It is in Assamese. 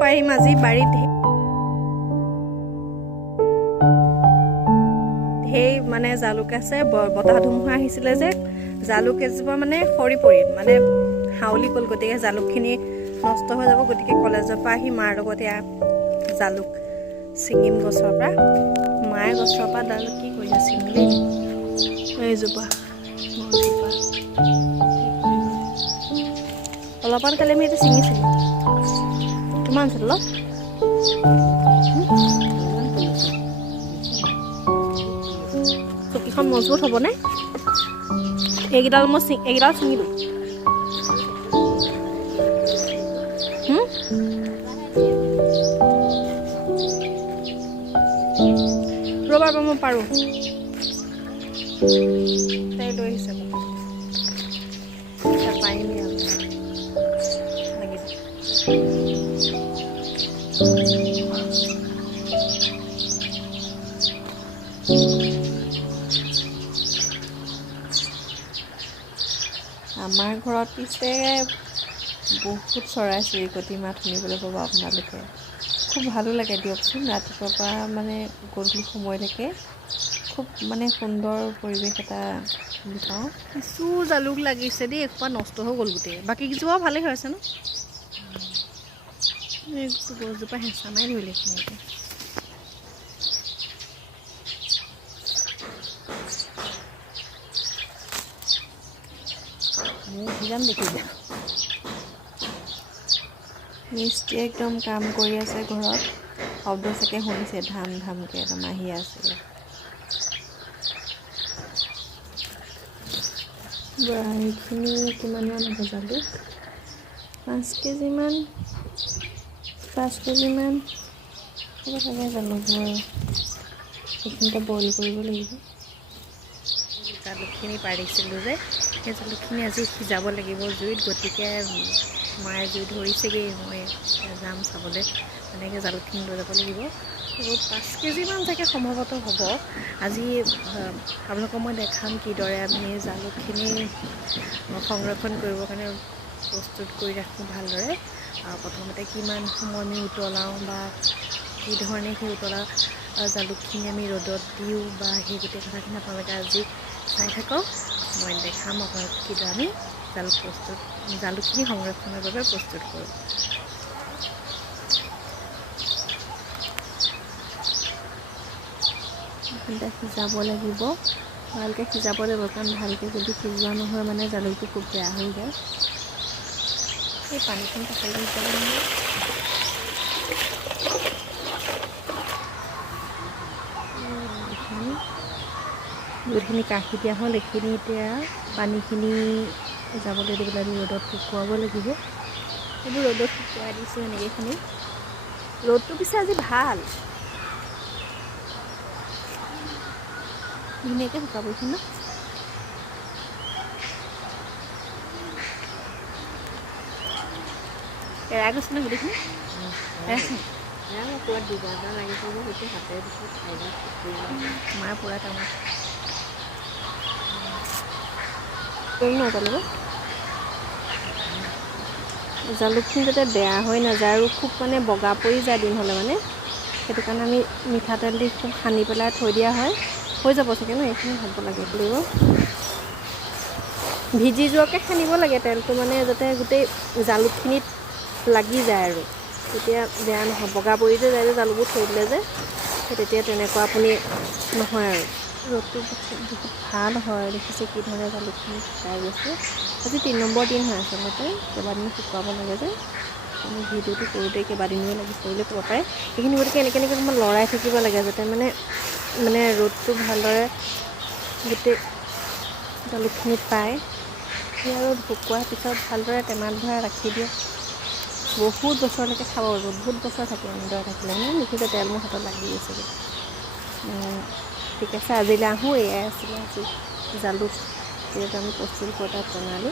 পাৰিম আজি বাৰীত ঢেৰ মানে জালুক আছে। বতাহ ধুমুহা আহিছিলে যে জালুক এজোপা মানে সৰি পৰিল, মানে হাউলি গ'ল, গতিকে জালুকখিনি নষ্ট হৈ যাব। গতিকে কলেজৰ পৰা আহি মাৰ লগত এয়া জালুক ছিঙিম গছৰ পৰা। মায়ে গছৰ পৰা ডাল কি কৰিছে ছিঙিলেই এইজোপা গছজোপা অলপমান কালি আমি এইটো ছিঙিছিলোঁ। কিমান আছিল অলপ চকীখন মজবুত হ'বনে? এইকেইডাল ছিঙিলোঁ। ৰ'বা মই পাৰোঁ। তাই লৈ আহিছে পাৰিমেই আৰু লাগিব। আমাৰ ঘৰত পিছে বহুত চৰাই চিৰিকটি মাত শুনিবলৈ পাব আপোনালোকে। খুব ভালো লাগে দিয়কচোন, ৰাতিপুৱাৰ পৰা মানে গধূলি সময়লৈকে খুব মানে সুন্দৰ পৰিৱেশ এটা পাওঁ। কিছু জালুক লাগিছে দেই, এসোপা নষ্ট হৈ গ'ল গোটেই, বাকী কিছুমাও ভালেই হৈ আছে ন। গছজোপা হেঁচা মাৰি ধৰিলে এইখিনিতে। যাম দেখি যাম। মিস্ত্ৰী একদম কাম কৰি আছে ঘৰত, শব্দ চাগে শুনিছে, ধাম ধামকৈ একদম আহি আছে। এইখিনি কিমানমান হ'ব জালুক? 5 কেজিমান হ'ব চাগে জালুকবোৰ। সেইখিনিতে বইল কৰিব লাগিব। জালুকখিনি পাৰিছিলোঁ যে, সেই জালুকখিনি আজি সিজাব লাগিব জুইত। গতিকে মায়ে জুই ধৰিছেগৈ, মই যাম চাবলৈ। এনেকৈ জালুকখিনি লৈ যাব লাগিব। আৰু 5 কেজিমান চাগে সম্ভৱতঃ হ'ব। আজি আপোনালোকক মই দেখাম কিদৰে আমি জালুকখিনি সংৰক্ষণ কৰিবৰ কাৰণে প্ৰস্তুত কৰি ৰাখোঁ ভালদৰে। প্ৰথমতে কিমান সময় আমি উতলাওঁ বা কি ধৰণে সেই উতলা জালুকখিনি আমি ৰ'দত দিওঁ বা সেই গোটেই কথাখিনি আপোনালোকে আজি চাই থাকক। মই দেখাম আপোনালোকক কিদৰে আমি জালুকখিনি সংৰক্ষণৰ বাবে প্ৰস্তুত কৰোঁ। সিজাব লাগিব, ভালকৈ সিজাব লাগিব, কাৰণ ভালকৈ যদি সিজোৱা নহয় মানে জালুকটো খুব বেয়া হৈ যায়। এই পানীখিনি পাচলি সিজাব লাগিব। যোনখিনি কাঢ়ি দিয়া হ'ল এইখিনি এতিয়া পানীখিনি যাবলৈ দি পেলাই আমি ৰ'দত শুকুৱাব লাগিব। এইবোৰ ৰ'দত শুকুৱাই দিছোঁ এনেকৈখিনি। ৰ'দটো পিছে আজি ভাল, ধুনীয়াকৈ শুকাব এইখিনি ন। এৰাই গৈছে ন গোটেইখিনি? পূৰা দুবাৰটা লাগিছে যে গোটেই হাতে মায়ে পূৰা কামত নজালিব। জালুকখিনি যাতে বেয়া হৈ নাযায় আৰু খুব মানে বগা পৰি যায় দিন হ'লে মানে, সেইটো কাৰণে আমি মিঠাতেল দি খুব সানি পেলাই থৈ দিয়া হয়। হৈ যাব চাগে ন, এইখিনি হ'ব লাগে লাগিব। ভিজি যোৱাকৈ সানিব লাগে তেলটো, মানে যাতে গোটেই জালুকখিনিত লাগি যায় আৰু তেতিয়া বেয়া নহয়। বগা পৰি যে যায় যে জালুকবোৰ থৈ দিলে যে, সেই তেতিয়া তেনেকুৱা আপুনি নহয় আৰু। ৰ'দটো বহুত ভাল হয়, দেখিছে কি ধৰণে জালুকখিনি শুকাই গৈছে। আজি 3 নম্বৰ দিন হয় আচলতে, কেইবাদিনো শুকুৱাব লাগে যে, আমি ভিডিঅ'টো কৰোঁতে কেইবাদিনেই লাগিছে বুলি ক'ব পাৰে। সেইখিনি গতিকে এনেকৈ অকণমান লৰাই থাকিব লাগে, যাতে মানে ৰ'দটো ভালদৰে গোটেই জালুকখিনিত পায়। সেই আৰু শুকোৱাৰ পিছত ভালদৰে টেমাত ভৰাই ৰাখি দিয়ক। বহুত বছৰলৈকে খাব পাৰিব, বহুত বছৰ থাকে এনেদৰে থাকিলে। মানে দেখিছে তেল মোৰ হাতত লাগি গৈছেগৈ। ঠিক আছে, আজিলৈ আহোঁ। এয়াই আছিলে আজি জালুক যিহেতু আমি প্ৰস্তুত কৰোঁ তাৰ প্ৰণালী।